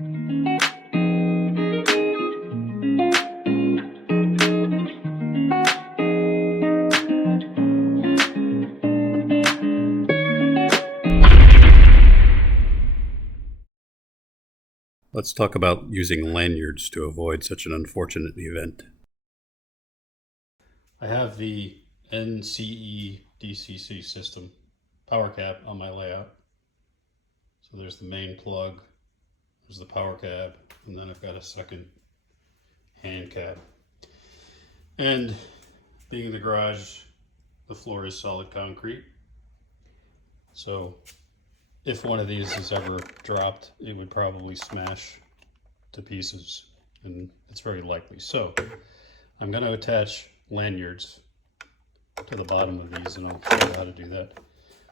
Let's talk about using lanyards to avoid such an unfortunate event. I have the NCE DCC system power cab on my layout. So there's the main plug, there's the power cab, and then I've got a second hand cab. And being in the garage, the floor is solid concrete. So if one of these is ever dropped, it would probably smash to pieces, and it's very likely. So I'm going to attach lanyards to the bottom of these, and I'll show you how to do that,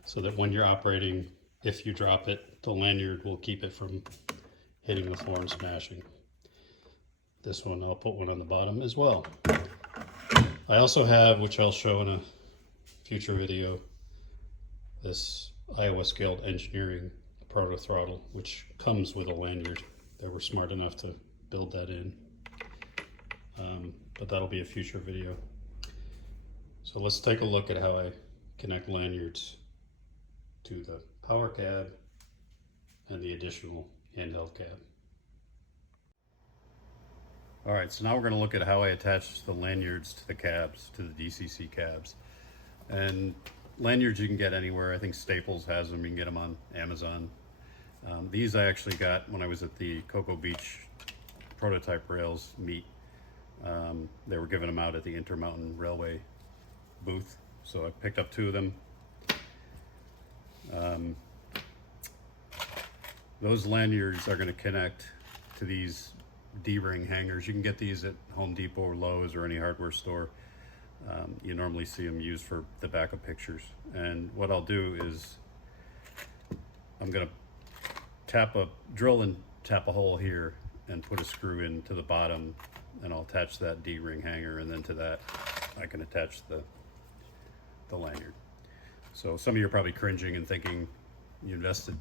so that when you're operating, if you drop it, the lanyard will keep it from hitting the floor and smashing. This one, I'll put one on the bottom as well. I also have, which I'll show in a future video, this Iowa Scaled Engineering proto throttle, which comes with a lanyard. They were smart enough to build that in, but that'll be a future video. So let's take a look at how I connect lanyards to the power cab and the additional handheld cab. All right, so now we're going to look at how I attach the lanyards to the cabs, to the DCC cabs. And lanyards you can get anywhere. I think Staples has them. You can get them on Amazon. These I actually got when I was at the Cocoa Beach prototype rails meet. They were giving them out at the Intermountain Railway booth, so I picked up 2 of them. Those lanyards are going to connect to these D-ring hangers. You can get these at Home Depot or Lowe's or any hardware store. You normally see them used for the backup pictures. And what I'll do is I'm going to drill and tap a hole here and put a screw into the bottom, and I'll attach that D-ring hanger, and then to that I can attach the lanyard. So some of you are probably cringing and thinking, you invested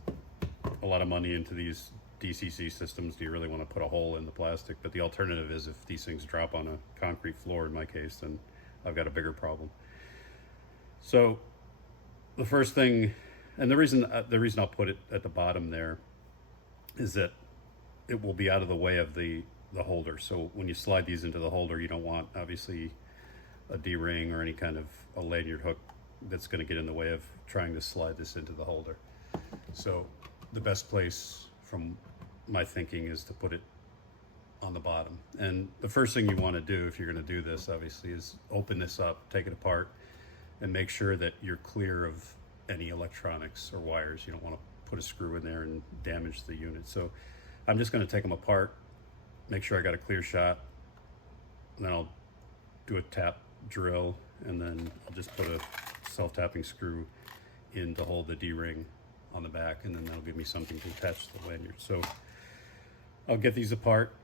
a lot of money into these DCC systems, do you really want to put a hole in the plastic? But the alternative is, if these things drop on a concrete floor in my case, then I've got a bigger problem. So the first thing, and the reason I'll put it at the bottom there, is that it will be out of the way of the holder. So when you slide these into the holder, you don't want obviously a D-ring or any kind of a lanyard hook that's going to get in the way of trying to slide this into the holder. So the best place from my thinking is to put it on the bottom. And the first thing you want to do if you're going to do this, obviously, is open this up, take it apart, and make sure that you're clear of any electronics or wires. You don't want to put a screw in there and damage the unit. So I'm just going to take them apart, make sure I got a clear shot, and then I'll do a tap drill, and then I'll just put a self-tapping screw in to hold the D-ring on the back, and then that'll give me something to attach to the lanyard. So I'll get these apart,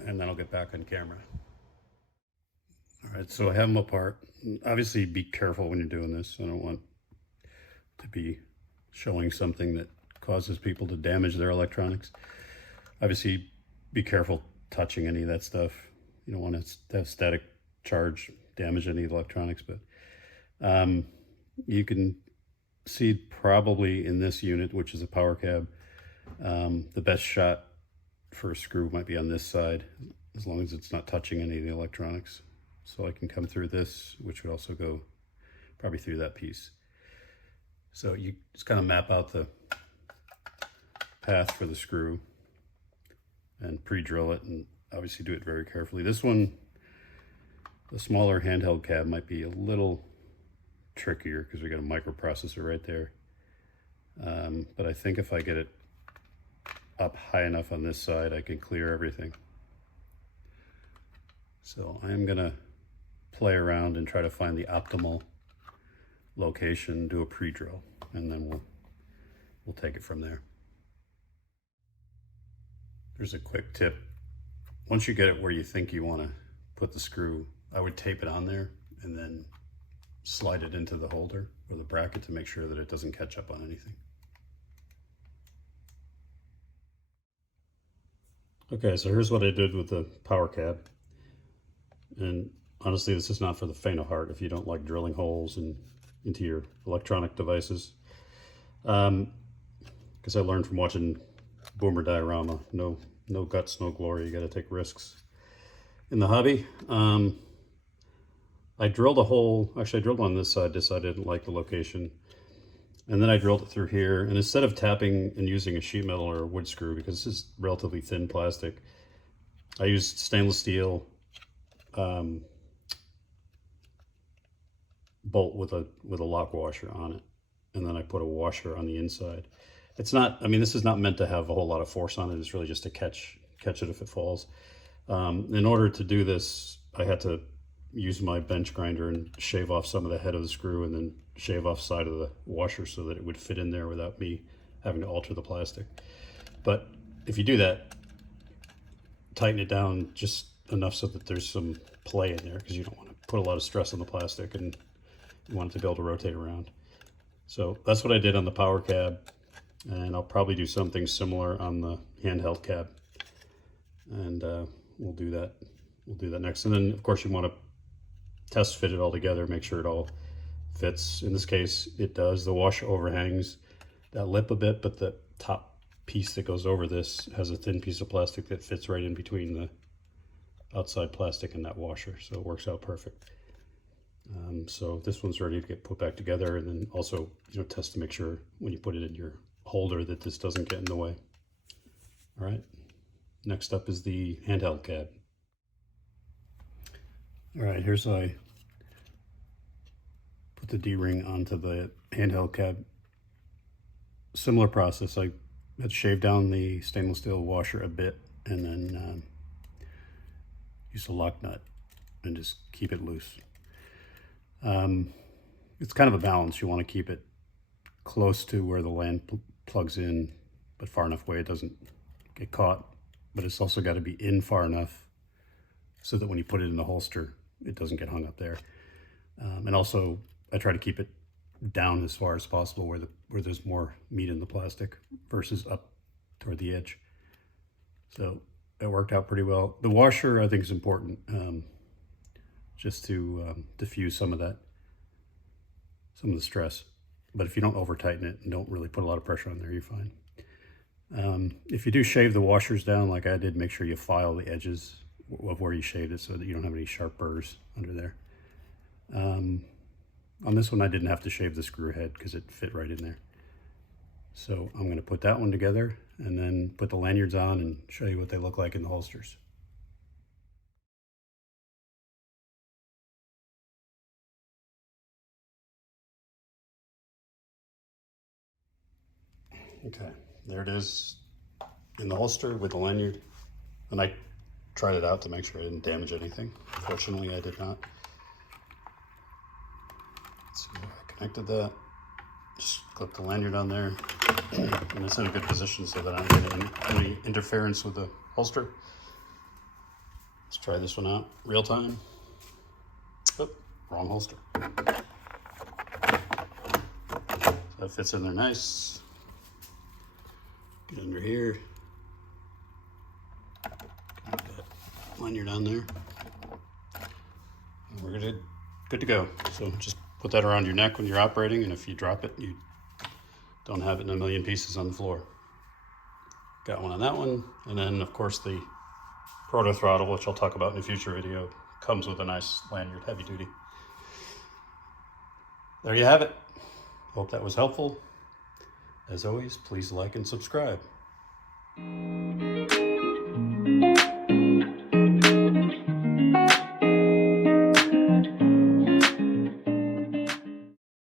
and then I'll get back on camera. All right, so I have them apart. Obviously, be careful when you're doing this. I don't want to be showing something that causes people to damage their electronics. Obviously, be careful touching any of that stuff. You don't want to have static charge damage any of the electronics, but you can see probably in this unit, which is a power cab, the best shot for a screw might be on this side, as long as it's not touching any of the electronics. So I can come through this, which would also go probably through that piece. So you just kind of map out the path for the screw and pre-drill it, and obviously do it very carefully. This one, the smaller handheld cab, might be a little trickier because we got a microprocessor right there. But I think if I get it up high enough on this side, I can clear everything. So I'm gonna play around and try to find the optimal location, do a pre-drill, and then we'll take it from there. There's a quick tip. Once you get it where you think you want to put the screw, I would tape it on there and then slide it into the holder or the bracket to make sure that it doesn't catch up on anything. Okay, so here's what I did with the power cab. And honestly, this is not for the faint of heart if you don't like drilling holes into your electronic devices. Because I learned from watching Boomer Diorama, no guts, no glory. You got to take risks in the hobby. I drilled a hole. Actually, I drilled one on this side. This side I didn't like the location. And then I drilled it through here. And instead of tapping and using a sheet metal or a wood screw, because this is relatively thin plastic, I used stainless steel bolt with a lock washer on it. And then I put a washer on the inside. It's not, I mean, this is not meant to have a whole lot of force on it. It's really just to catch it if it falls. In order to do this, I had to use my bench grinder and shave off some of the head of the screw and then shave off side of the washer so that it would fit in there without me having to alter the plastic. But if you do that, tighten it down just enough so that there's some play in there, because you don't want to put a lot of stress on the plastic and you want it to be able to rotate around. So that's what I did on the power cab, and I'll probably do something similar on the handheld cab. And we'll do that next. And then of course you want to test fit it all together, make sure it all fits. In this case it does. The washer overhangs that lip a bit, but the top piece that goes over this has a thin piece of plastic that fits right in between the outside plastic and that washer, so it works out perfect. So this one's ready to get put back together, and then also, you know, test to make sure when you put it in your holder that this doesn't get in the way. All right, next up is the handheld cab. All right, here's how I put the D-ring onto the handheld cab. Similar process. I had shaved down the stainless steel washer a bit, and then use a lock nut and just keep it loose. It's kind of a balance. You want to keep it close to where the land plugs in, but far enough away it doesn't get caught. But it's also got to be in far enough so that when you put it in the holster, it doesn't get hung up there. And also, I try to keep it down as far as possible where there's more meat in the plastic versus up toward the edge. So it worked out pretty well. The washer, I think, is important, just to diffuse some of the stress. But if you don't over tighten it and don't really put a lot of pressure on there, you're fine. If you do shave the washers down like I did, make sure you file the edges of where you shaved it so that you don't have any sharp burrs under there. On this one I didn't have to shave the screw head because it fit right in there. So I'm going to put that one together and then put the lanyards on and show you what they look like in the holsters. Okay, there it is in the holster with the lanyard. And I tried it out to make sure I didn't damage anything. Fortunately, I did not. Let's see how I connected that. Just clip the lanyard on there. And it's in a good position so that I'm not getting any interference with the holster. Let's try this one out real time. Oh, wrong holster. So that fits in there nice. Get under here. Get that lanyard on there. And we're good to go. So just put that around your neck when you're operating, and if you drop it, you don't have it in a million pieces on the floor. Got one on that one, and then of course the proto throttle, which I'll talk about in a future video, comes with a nice lanyard, heavy duty. There you have it. Hope that was helpful. As always, please like and subscribe.